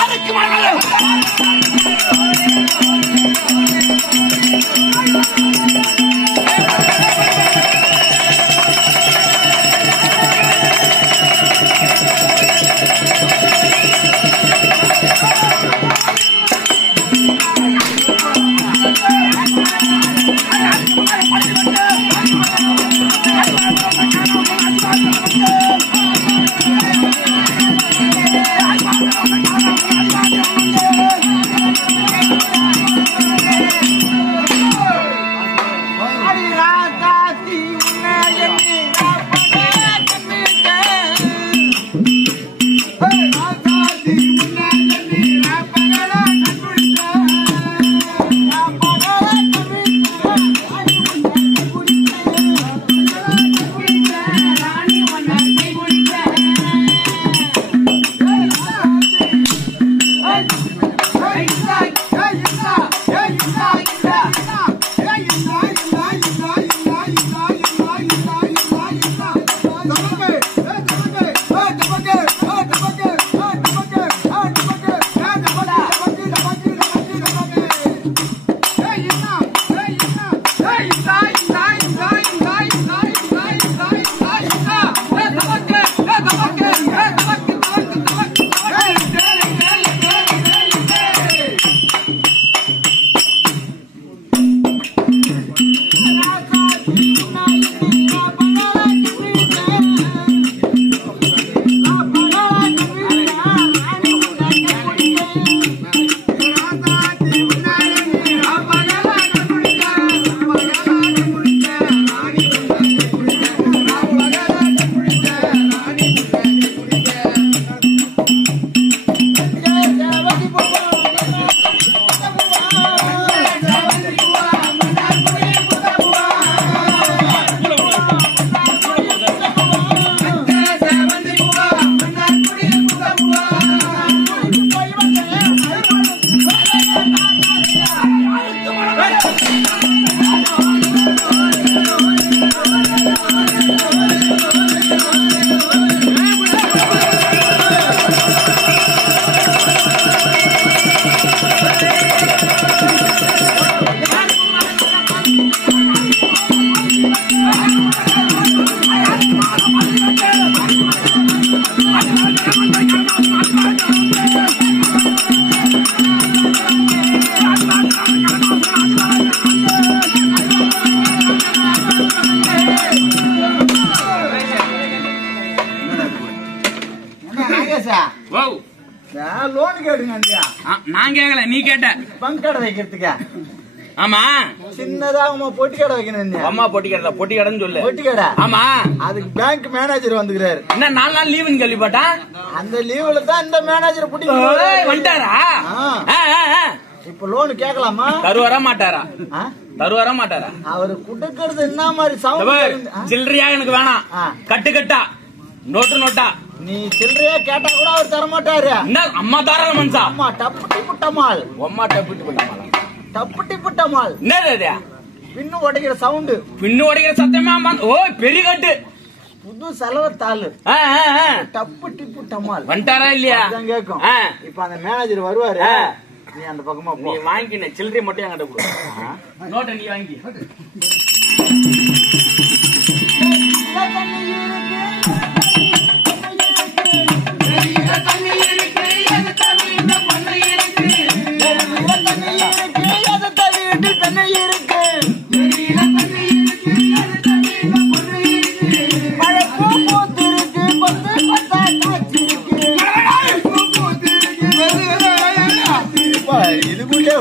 யாருக்கு லோன் கேடுங்க நான் கேக்கல, நீ கேட்ட. பங்க் கடை வைக்கிறதுக்கு. ஆமா, சின்னதா பொட்டி கடை வைக்கணும். அம்மா பொட்டி கடை, பொட்டி கடைன்னு சொல்லு. பொட்டி கடை. ஆமா, அதுக்கு பேங்க் மேனேஜர் வந்துக்கிறாரு. என்ன 4 நாள் லீவுன்னு கேள்விப்பட்டா? அந்த லீவுல தான் இந்த மேனேஜர் புடி வந்துட்டாரா? இப்ப லோன் கேட்கலாமா? தருவாரா மாட்டாரா? தருவாரா மாட்டாரா? அவரு குடுக்கறது என்ன மாதிரி சவுண்ட்? சில்லறையா எனக்கு வேணாம், கட்டு கட்டா, நோட்டு நோட்டா. நீ சில்லறையா கேட்டா கூட அவர் தர மாட்டாரு. என்ன அம்மா தாராள மனுஷா? அம்மா டப்புட்டி புட்டமால். அம்மா டப்புட்டி புட்டமால். டப்புட்டி புட்டமால் என்னது? பின்னு உடைக்கிற சவுண்ட். பின்னு உடைக்கிற சத்தமா? ஓ, பெரிய கட்டு, புது செலவத்தாள். டப்புட்டி புட்டமால் வந்துட்டாரா இல்லையா? கேக்கும். இப்ப அந்த மேனேஜர் வருவாரு, நீ அந்த பக்கமா நீ வாங்கின சில்லறை மட்டும் என்கிட்ட கொடு. நோட்டை நீ வாங்கி. இதுக்குள்ளே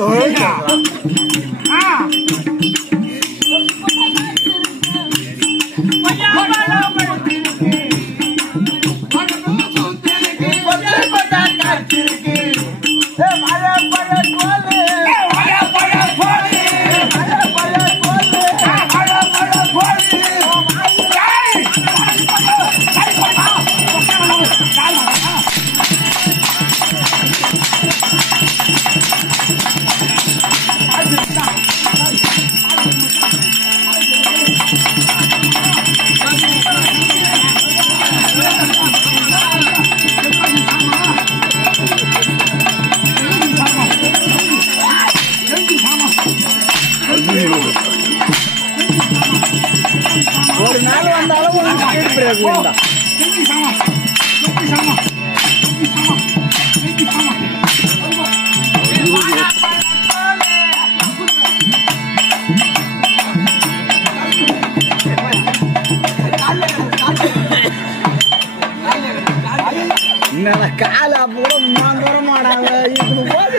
கால அப்போ நான் வர மாட்டாங்க இது போது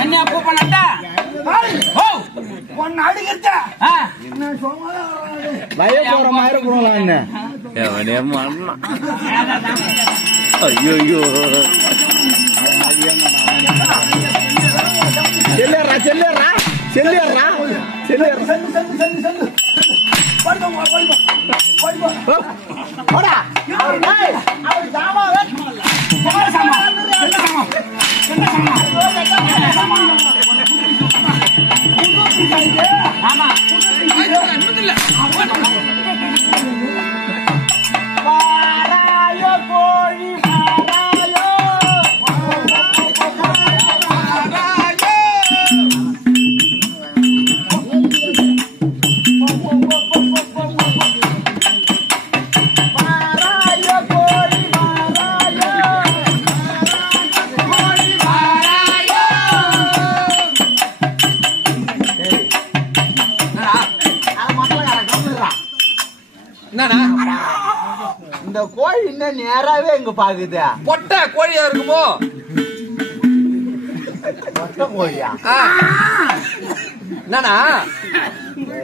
என்ன அப்போ பண்ணட்டா ஒன்னு அடிக்கிறத பய போற மாதிரி போகலாம் என்ன ஐயோ செல்லியறா செல்லியறா செல்லியறா செல்லியறா போடா ஏய் அவ ஜாமா ஆமா பாராயோ கோழி பாராயோ இந்த கோழி இன்னும் நேராவே இங்க பாக்குது பொட்டை கோழியா இருக்குமோ மொத்த கோழியா என்னண்ணா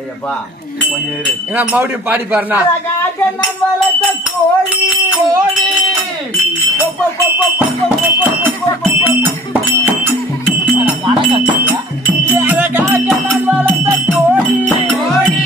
ஏப்பா கொஞ்சம் இரு என்ன மறுபடியும் பாடி பாருண்ணா நான் வளர்த்த கோழி கோழி நான் வளர்த்த கோழி கோழி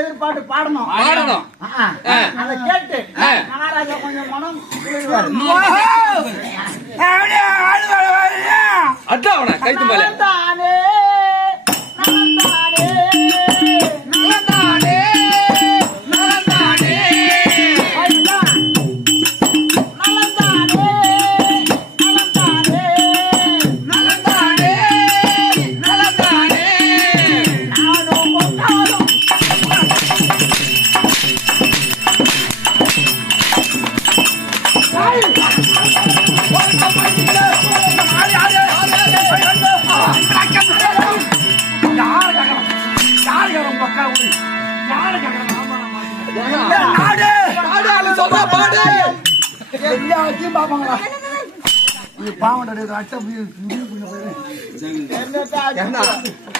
இப்ப பாட்டு பாடணும் அதை கேட்டு மகாராஜா கொஞ்சம் மனம் அட்ரா கைத்து மேல தானே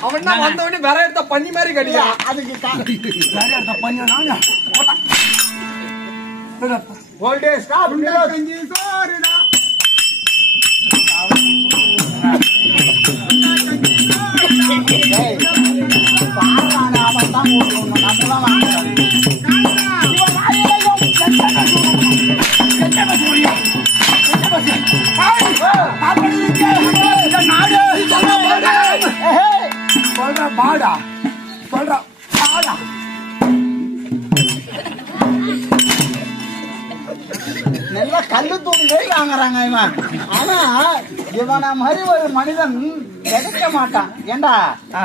அவன் வந்தவனே வேற இடத்த பண்ணி மாதிரி கட்டியா அதுக்கு வேற இடத்த பண்ணி பாடா சொல்ற பாடா நல்லா கல்லு தூணி வாங்குறாங்க இவன். ஆனா இவன மாதிரி ஒரு மனிதன் கிடைக்க மாட்டான். ஏண்டா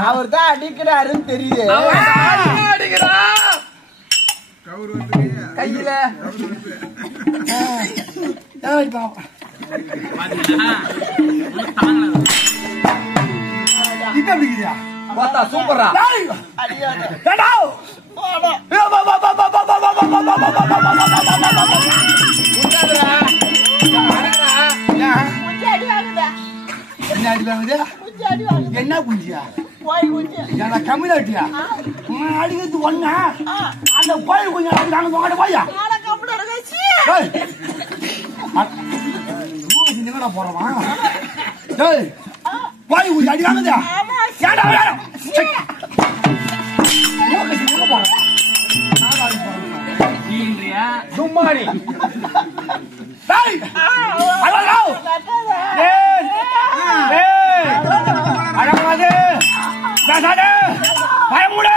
அவர் தான் அடிக்கிறாருன்னு தெரியுது. கையில பார்த்தா சூப்பரா என்ன குஞ்சியா கம்மியாட்டியா அடிக்கிறது ஒண்ணா அந்த கோயில் கொஞ்சம் அடிக்கிறாங்க உங்கள்கிட்ட போயா போறவா கோயில் கொஞ்சம் அடிக்கிறாங்க மும்மாரி டேய் அடடா ஏய் ஏய் அடங்காதே பேசாதே பயமுடு